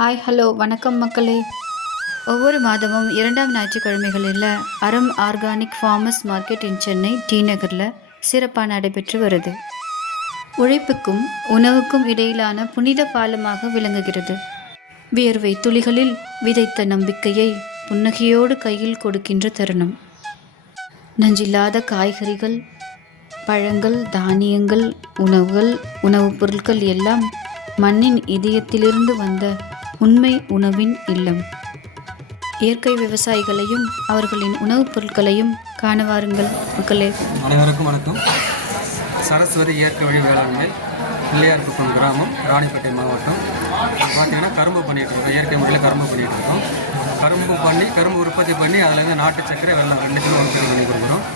Hi hello வணக்கம் மக்களே. ஒவ்வொரு மாதமும் 2ஆம் ஞாயிற்றுக்கிழமைகளில் Aram organic farmers market in Chennai T நகரில் சிறப்பாக நடைபெற்று வருது. உழைப்புக்கும் உணவுக்கும் இடையிலான புனித பாலமாக விளங்குகிறது. வியர்வை துளிகளில் விதைத்த நம்பிக்கையை புன்னகையோடு கையில் கொடுக்கின்ற தருணம். நஞ்சில்லாத காய்கறிகள், பழங்கள், தானியங்கள், உணவுப் பொருட்கள் எல்லாம் மண்ணின் இதயத்திலிருந்து வந்த உண்மை உணவின் இல்லம். இயற்கை விவசாயிகளையும் அவர்களின் உணவுப் பொருட்களையும் காண வாருங்கள் மக்களே. அனைவருக்கும் வணக்கம். சரஸ்வதி இயற்கை வழி வேளாண்மை, பிள்ளையார்குப்பம் கிராமம், ராணிப்பேட்டை மாவட்டம். பார்த்தீங்கன்னா கரும்பு பண்ணிகிட்ருக்கோம். இயற்கை முறையில் கரும்பு பண்ணிகிட்ருக்கோம். கரும்பு உற்பத்தி பண்ணி அதில் நாட்டு சக்கரை வெள்ளம் 2 கிலோ 1 கிலோ பண்ணி கொடுக்குறோம்.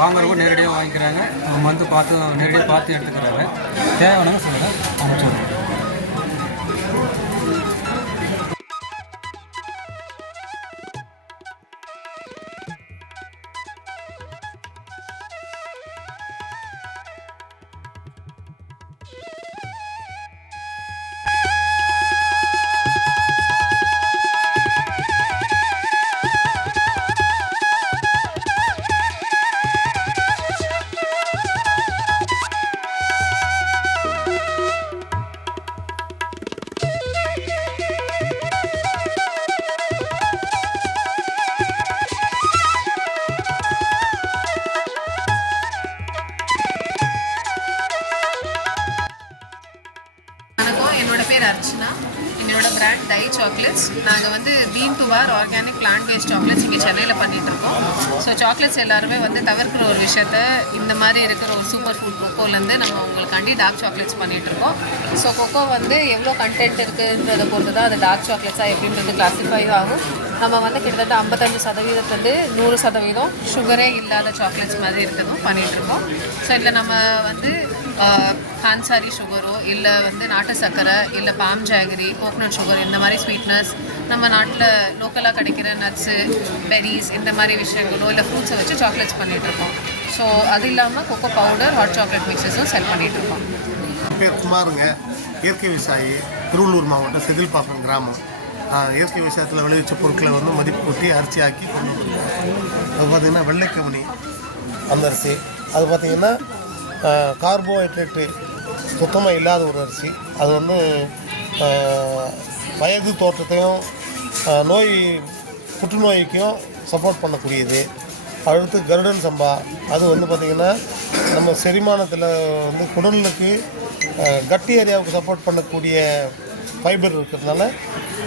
வாங்குறவங்க நேரடியாக வாங்கிக்கிறாங்க. வந்து நேரடியாக பார்த்து எடுத்துக்கிறாங்க. தேவையான சொல்லுங்கள் அமைச்சர். என்னோட பேர் அர்ச்சனா. எங்களோட பிராண்ட் டை சாக்லேட்ஸ். நாங்கள் வந்து bean to bar organic plant based chocolates இங்கே சென்னையில் பண்ணிகிட்ருக்கோம். ஸோ சாக்லேட்ஸ் எல்லாருமே வந்து தவிர்க்கிற ஒரு விஷயத்த இந்த மாதிரி இருக்கிற ஒரு சூப்பர் ஃபுட் கொக்கோலேருந்து நம்ம உங்களுக்காண்டி டார்க் சாக்லேட்ஸ் பண்ணிகிட்ருக்கோம். ஸோ கொக்கோ வந்து எவ்வளோ கண்டென்ட் இருக்குன்றதை பொறுத்து தான் அது டார்க் சாக்லேட்ஸாக எப்படின்றது கிளாஸிஃபை ஆகும். நம்ம வந்து கிட்டத்தட்ட 55% 100% சுகரே இல்லாத சாக்லேட்ஸ் மாதிரி இருக்கிறதும் பண்ணிகிட்ருக்கோம். ஸோ இதில் நம்ம வந்து கான்சாரி சுகரோ இல்லை வந்து நாட்டு சர்க்கரை இல்லை பாம் ஜாகரி, கோகனட் சுகர், இந்த மாதிரி ஸ்வீட்னஸ், நம்ம நாட்டில் லோக்கலாக கிடைக்கிற நட்ஸு, பெரிஸ், இந்த மாதிரி விஷயங்களோ இல்லை ஃப்ரூட்ஸை வச்சு சாக்லேட்ஸ் பண்ணிகிட்ருக்கோம். ஸோ அது இல்லாமல் கொக்கோ பவுடர், ஹாட் சாக்லேட் மிக்சஸும் செல் பண்ணிகிட்ருக்கோம். பேர் குமாருங்க. இயற்கை விவசாயி, திருவள்ளூர் மாவட்டம் செதில்பாக்கம் கிராமம். இயற்கை விவசாயத்தில் விளைவிச்ச பொருட்களை வந்து மதிப்பு கூட்டி அரிசி ஆக்கி கொண்டு வந்துருக்கோம். அது பார்த்திங்கன்னா வெள்ளைக்கவனி அந்த அரிசி. அது பார்த்திங்கன்னா கார்போஹைட்ரேட்டு சுத்தமாக இல்லாத ஒரு அரிசி. அது வந்து வயது தோற்றத்தையும் புற்றுநோய்க்கும் சப்போர்ட் பண்ணக்கூடியது. அடுத்து கருடன் சம்பா. அது வந்து பார்த்திங்கன்னா நம்ம செரிமானத்தில் வந்து குடலுக்கு கட்டி ஏரியாவுக்கு சப்போர்ட் பண்ணக்கூடிய ஃபைபர் இருக்கிறதுனால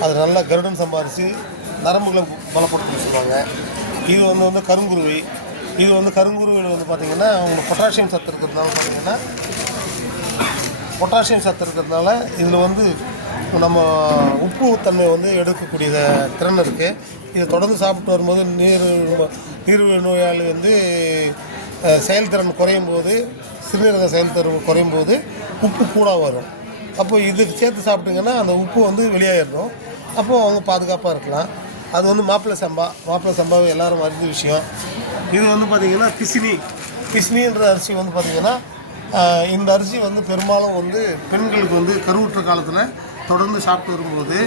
அது நல்லா கருடன் சம்பா அரிசி நரம்புகளை பலப்படுத்தி சொல்லுவாங்க. இது வந்து கருங்குருவி. இது வந்து கருங்குருவியில் வந்து பார்த்திங்கன்னா உங்களுக்கு பொட்டாசியம் சத்து இருக்கிறதுனால இதில் வந்து நம்ம உப்பு தன்மை வந்து எடுக்கக்கூடிய திறன் இருக்குது. இதை தொடர்ந்து சாப்பிட்டு வரும்போது நீரிழிவு நோயாளி வந்து செயல்திறன் குறையும் போது, சிறுநீரக செயல்திறன் குறையும் போது உப்பு கூட வரும். அப்போது இதுக்கு சேர்த்து சாப்பிட்டிங்கன்னா அந்த உப்பு வந்து வெளியாகிடும். அப்போது அவங்க பாதுகாப்பாக இருக்கலாம். அது வந்து மாப்பிள்ளை சம்பாவை எல்லோரும் அறிந்த விஷயம். இது வந்து பார்த்திங்கன்னா பிசினின்ற அரிசி வந்து பார்த்திங்கன்னா இந்த அரிசி வந்து பெரும்பாலும் வந்து பெண்களுக்கு வந்து கருவுற்ற காலத்தில் தொடர்ந்து சாப்பிட்டு வரும்போது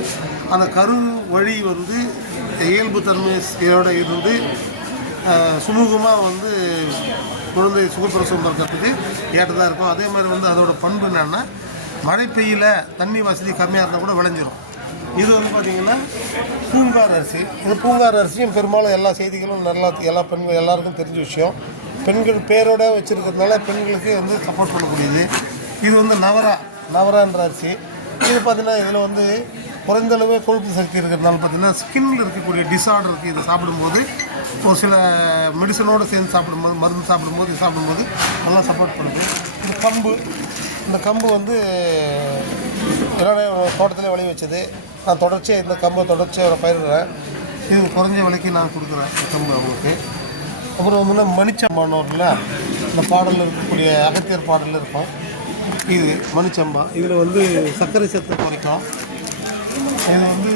அந்த கரு வழி வந்து இயல்பு தன்மையோடு இருந்து சுமூகமாக வந்து குழந்தை சுகப்பிரசவம் பார்க்கறதுக்கு ஏற்றதாக இருக்கும். அதே மாதிரி வந்து அதோடய பண்பு என்னென்னா, மழை பெய்யல, தண்ணி வசதி கம்மியாக இருந்தால் கூட விளைஞ்சிரும். இது வந்து பார்த்திங்கன்னா பூங்கார் அரிசி. இது பூங்கார் அரிசியும் பெரும்பாலும் எல்லா செய்திகளும் எல்லா பெண்கள் எல்லாருக்கும் தெரிஞ்ச விஷயம். பெண்கள் பேரோட வச்சுருக்கிறதுனால பெண்களுக்கு வந்து சப்போர்ட் பண்ணக்கூடியது. இது வந்து நவரான்ற அரிசி. இது பார்த்திங்கன்னா இதில் வந்து குறைந்தளவு கொழுப்பு சக்தி இருக்கிறதுனால பார்த்திங்கன்னா ஸ்கின்னில் இருக்கக்கூடிய டிஸார்டருக்கு இதை சாப்பிடும்போது, ஒரு சில மெடிசனோடு சேர்ந்து மருந்து சாப்பிடும்போது நல்லா சப்போர்ட் பண்ணுது. இந்த கம்பு வந்து என்னோட தோட்டத்தில் விளைய வச்சது. நான் தொடர்ச்சியாக இந்த கம்பை தொடர்ச்சியாக பயிரிடுறேன். இது குறைஞ்ச விலைக்கு நான் கொடுக்குறேன் இந்த கம்பு அவங்களுக்கு. அப்புறம் வந்து மணிச்சம்பானோரில் இந்த பாடலில் இருக்கக்கூடிய அகத்தியர் பாடலில் இருக்கும். இது மணிச்சம்பா. இதில் வந்து சர்க்கரை சத்து குறைக்கும். இது வந்து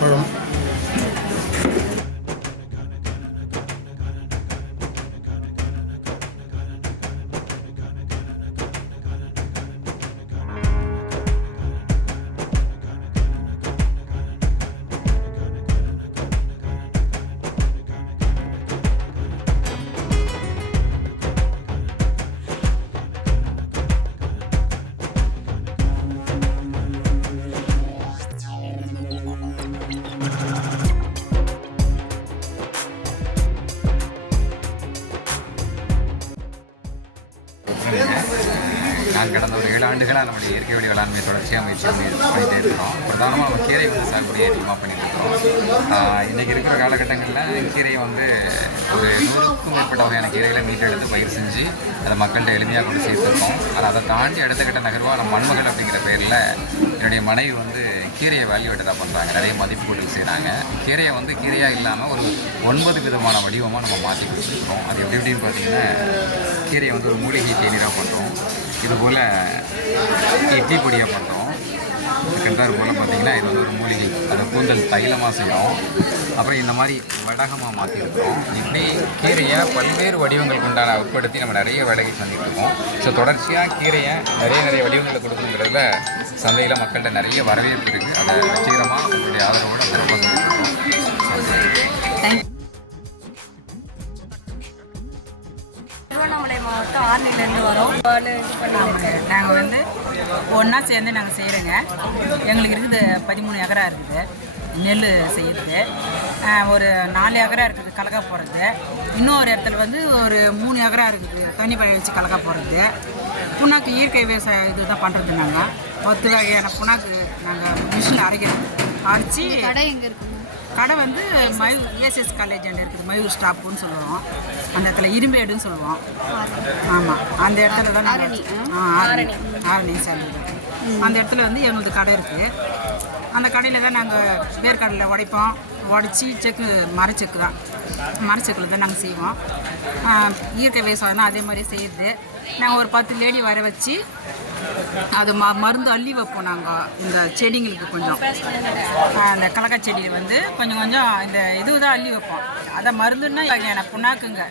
பழம். 7 ஆண்டுகளாக நம்மளுடைய இயற்கை வழி வேளாண்மை தொடர்ச்சியாக முயற்சி பண்ணிகிட்டே இருக்கிறோம். பிரதானமாக நம்ம கீரை வந்து சாகுபடி அதிகமாக பண்ணிட்டு இருக்கோம். இன்றைக்கி இருக்கிற காலகட்டங்களில் கீரையை வந்து ஒரு 100க்கும் மேற்பட்ட வகையான கீரைகளை மீட்டெடுத்து பயிர் செஞ்சு அதை மக்கள்கிட்ட எளிமையாக கொண்டு சேர்த்துருக்கோம். ஆனால் அதை தாண்டி அடுத்த கட்ட நகர்வாக நம்ம மண்மகள் அப்படிங்கிற பேரில் என்னுடைய மனைவி வந்து கீரையை வேல்யூ எட்டதாக பண்ணுறாங்க. நிறைய மதிப்பு கூட்டல் செய்கிறாங்க. கீரையை வந்து கீரையாக இல்லாமல் ஒரு 9 விதமான வடிவமாக நம்ம மாற்றி கொடுத்துருக்கோம். அது எப்படின்னு பார்த்தீங்கன்னா, கீரையை வந்து ஒரு மூலிகை தேநீராக பண்ணுறோம். இதுபோல் இட்லி பொடியாக பண்ணுறோம். கண்டார் போல் பார்த்தீங்கன்னா இது வந்து ஒரு மூலிகை, அதை கூந்தல் தைலமாக செய்கிறோம். அப்புறம் இந்த மாதிரி வடகமாக மாற்றிருக்கோம். இப்படி கீரையை பல்வேறு வடிவங்களுக்கு உண்டான உட்படுத்தி நம்ம நிறைய வேலைகள் பண்ணிகிட்ருக்கோம். ஸோ தொடர்ச்சியாக கீரையை நிறைய வடிவங்களை கொடுக்கணுங்கிறதுல சந்தையில் மக்கள்கிட்ட நிறைய வரவேற்பு இருக்குது. அதை வெற்றிகரமாக உங்களுடைய ஆதரவோடு அந்த ரொம்ப தேங்க் திருவண்ணாமலை மாவட்டம் ஆரணிலேருந்து வரோம். நாங்கள் வந்து ஒன்றா சேர்ந்து நாங்கள் செய்கிறோங்க. எங்களுக்கு இருக்குது 13 ஏக்கரா இருக்குது நெல் செய்யுது. ஒரு 4 ஏக்கரா இருக்குது கலக்கா போடுறது. இன்னொரு இடத்துல வந்து ஒரு 3 ஏக்கரா இருக்குது தண்ணி பழம் வச்சு கலக்கா போடுறது. புண்ணாக்கு இயற்கை விவசாயம் இது தான் பண்ணுறது. நாங்கள் 10 வகையான புண்ணாக்கு நாங்கள் மிஷினில் அரைச்சி கடை எங்கே இருக்குங்க? கடை வந்து மயூர் ஏசிஎஸ் காலேஜ் அண்ட் இருக்குது. மயூர் ஸ்டாப்புன்னு சொல்லுவோம். அந்த இடத்துல இரும்பேடுன்னு சொல்லுவோம். ஆமாம், அந்த இடத்துல தான் ஆரணி சேர்ந்தது. அந்த இடத்துல வந்து எங்களுக்கு கடை இருக்குது. அந்த கடையில் தான் நாங்கள் வேர்க்கடலில் உடைப்போம். உடச்சி செக்கு மரச்செக்கு தான், மரச்செக்கில் தான் நாங்கள் செய்வோம். இயற்கை விவசாயம் தான் அதே மாதிரி செய்யுது. நாங்கள் ஒரு 10 லேடி வர வச்சு அது மருந்து அள்ளி வைப்போம். நாங்கள் இந்த செடிங்களுக்கு கொஞ்சம் அந்த கலக்காய் செடியில் வந்து கொஞ்சம் இந்த இது தான் அள்ளி வைப்போம். அதை மருந்துன்னா வகையான புண்ணாக்குங்க,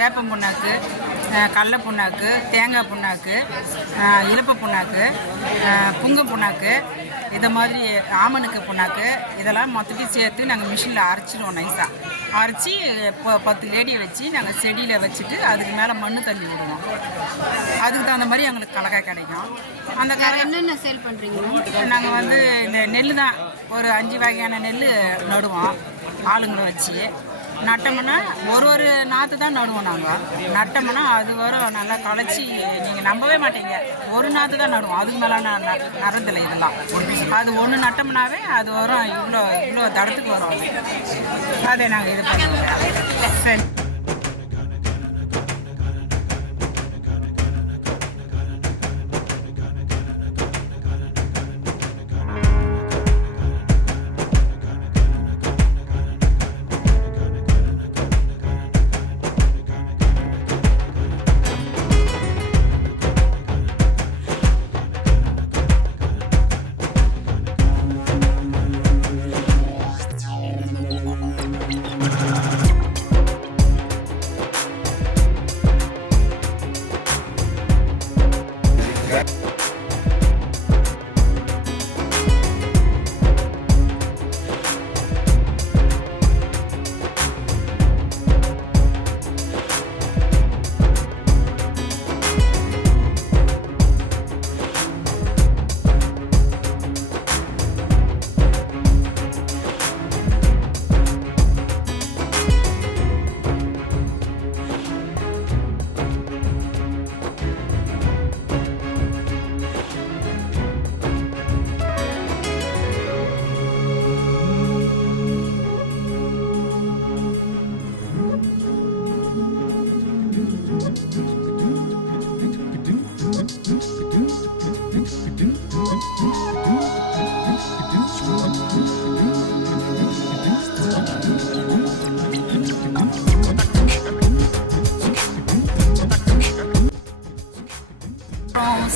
வேப்பம் புண்ணாக்கு, கடலை புண்ணாக்கு, தேங்காய் புண்ணாக்கு, இலப்பை புண்ணாக்கு, புங்க புண்ணாக்கு, இதை மாதிரி ஆமணுக்கு புண்ணாக்கு, இதெல்லாம் மொத்தத்தையும் சேர்த்து நாங்கள் மிஷினில் அரைச்சிடுவோம். நைஸாக அரைச்சி 10 லேடியை வச்சு நாங்கள் செடியில் வச்சுட்டு அதுக்கு மேலே மண் தள்ளி விடுவோம். அதுக்கு தகுந்த மாதிரி எங்களுக்கு கலக்காய் கிடைக்கும். அந்த என்னென்ன சேல் பண்ணுறீங்க? நாங்கள் வந்து இந்த நெல் தான் ஒரு 5 வகையான நெல் நடுவோம் ஆளுங்களை வச்சு. நட்டோம்னா ஒரு நாற்று தான் நடுவோம். நாங்கள் நட்டோம்னா அது வரும் நல்லா களைச்சி, நீங்கள் நம்பவே மாட்டீங்க, ஒரு நாற்று தான் நடுவோம். அதுக்கு மேலே நரதில்லை இதெல்லாம். அது ஒன்று நட்டோம்னாவே அது வரும், இவ்வளோ தடத்துக்கு வரும். அதை நாங்கள் இது பண்ணுவோம். சரி.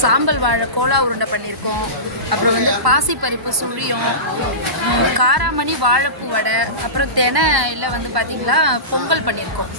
சாம்பல் வாழை கோலா உருண்டை பண்ணியிருக்கோம். அப்புறம் வந்து பாசிப்பருப்பு சுழியும், காராமணி வாழைப்பூ வடை, அப்புறம் தினையில் வந்து பார்த்திங்கன்னா பொங்கல் பண்ணியிருக்கோம்.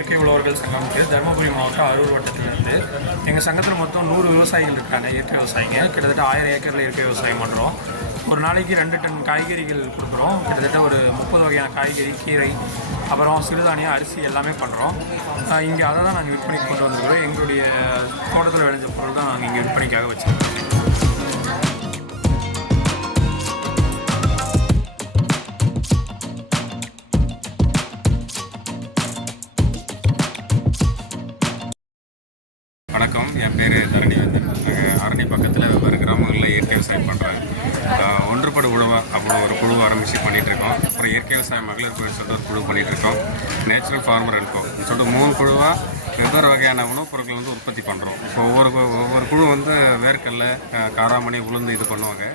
இயற்கை உழவர்கள் சங்கம்க்கு தருமபுரி மாவட்டம் அரூர் வட்டத்திலிருந்து. எங்கள் சங்கத்தில் மொத்தம் 100 விவசாயிகள் இருக்காங்க, இயற்கை விவசாயிங்க. கிட்டத்தட்ட 1000 ஏக்கரில் இயற்கை விவசாயம் பண்ணுறோம். ஒரு நாளைக்கு 2 டன் காய்கறிகள் கொடுக்குறோம். கிட்டத்தட்ட ஒரு 30 வகையான காய்கறி, கீரை, அப்புறம் சிறுதானியம், அரிசி எல்லாமே பண்ணுறோம். இங்கே அதை தான் நாங்கள் விற்பனைக்கு கொண்டு வந்துருக்கோம். எங்களுடைய தோட்டத்தில் விளைஞ்ச பொருள் தான் நாங்கள் இங்கே விற்பனைக்காக வச்சுருக்கோம். வணக்கம், என் பேர் தரணிவேந்தன். நாங்கள் ஆரணி பக்கத்தில் வெவ்வேறு கிராமங்களில் இயற்கை விவசாயம் பண்ணுறாங்க. ஒன்றுபடு உழவா அப்படி ஒரு குழு ஆரம்பித்து பண்ணிகிட்ருக்கோம். அப்புறம் இயற்கை விவசாய மகளிர் குழு சொல்லிட்டு ஒரு குழு பண்ணிகிட்ருக்கோம். நேச்சுரல் ஃபார்மர் இருக்கோம் சொல்லிட்டு 3 குழுவாக வெவ்வேறு வகையான உணவுப் பொருட்கள் வந்து உற்பத்தி பண்ணுறோம். இப்போ ஒவ்வொரு குழு வந்து வேர்க்கடல, காராமணி, உளுந்து இது பண்ணுவாங்க.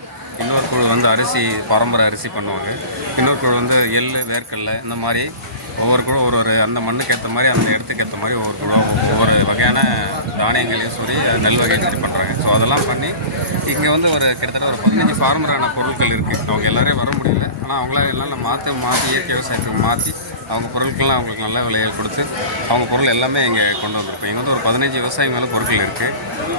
இன்னொரு குழு வந்து அரிசி, பாரம்பரிய அரிசி பண்ணுவாங்க. இன்னொரு குழு வந்து எள், வேர்க்கடல, இந்த மாதிரி ஒவ்வொரு குழு ஒரு அந்த மண்ணுக்கு ஏற்ற மாதிரி, அந்த இடத்துக்கு ஏற்ற மாதிரி ஒவ்வொரு குழு ஒவ்வொரு வகையான தானியங்களையும் சொல்லி நெல் வகையை சொல்லி பண்ணுறாங்க. ஸோ அதெல்லாம் பண்ணி இங்கே வந்து ஒரு கிட்டத்தட்ட ஒரு 15 ஃபார்மரான பொருட்கள் இருக்குது. அவங்க எல்லோரையும் வர முடியல, ஆனால் அவங்களால எல்லாம் மாற்றி இயற்கை விவசாயத்துக்கு மாற்றி அவங்க பொருட்கள்லாம் அவங்களுக்கு நல்ல விலையில் கொடுத்து அவங்க பொருள் எல்லாமே இங்கே கொண்டு வந்திருக்கோம். இங்கே வந்து ஒரு 15 விவசாயம் மேலே பொருட்கள் இருக்குது.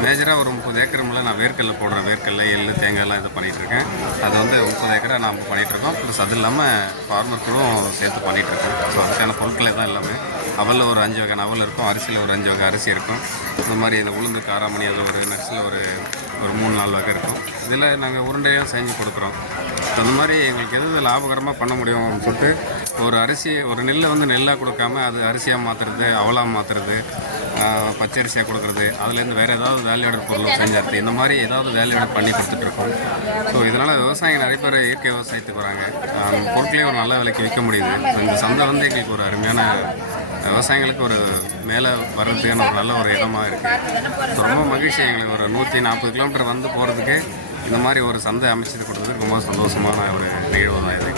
மேஜராக ஒரு 30 ஏக்கர் மேலே நான் வேர்க்கடலை போடுறேன். வேர்க்கடலை, எள், தேங்காய்லாம் இது பண்ணிகிட்ருக்கேன். அது வந்து 30 ஏக்கரை நான் பண்ணிகிட்ருக்கோம். ப்ளஸ் அது இல்லாமல் ஃபார்மர்களும் சேர்த்து பண்ணிகிட்ருக்கோம். ஸோ அதுக்கான பொருட்களே தான் எல்லாமே. அவலில் ஒரு 5 வகையான அவல் இருக்கும், அரிசியில் ஒரு 5 வகை அரிசி இருக்கும். இந்த மாதிரி இந்த உளுந்து, காராமணி, அதில் ஒரு நட்ஸில் ஒரு 3-4 வகை இருக்கும். இதில் நாங்கள் உருண்டையாக செஞ்சு கொடுக்குறோம். அந்த மாதிரி எங்களுக்கு எது லாபகரமாக பண்ண முடியும் அப்படின்னு சொல்லிட்டு ஒரு அரிசி, ஒரு நெல்லை வந்து நெல்லாக கொடுக்காம அது அரிசியாக மாற்றுறது, அவலாக மாற்றுறது, பச்சரிசியாக கொடுக்குறது, அதுலேருந்து வேறு ஏதாவது வேல்யூடட் பொருள் செஞ்சாச்சு, இந்த மாதிரி ஏதாவது வேல்யூடட் பண்ணி கொடுத்துட்ருக்கோம். ஸோ இதனால் விவசாயிகள் நிறைய பேர் இயற்கை விவசாயத்துக்கு வராங்க. பொருட்களையும் ஒரு நல்ல விலைக்கு விற்க முடியுது. ஸோ இந்த சந்தை வந்து எங்களுக்கு ஒரு அருமையான விவசாயிகளுக்கு ஒரு மேலே வர்றதுக்கான ஒரு நல்ல ஒரு இடமா இருக்குது. ரொம்ப மகிழ்ச்சி எங்களுக்கு. ஒரு 140 கிலோமீட்டர் வந்து போகிறதுக்கு இந்த மாதிரி ஒரு சந்தை அமைச்சது கொடுத்தது ரொம்ப சந்தோஷமான ஒரு நிகழ்வு தான் இது.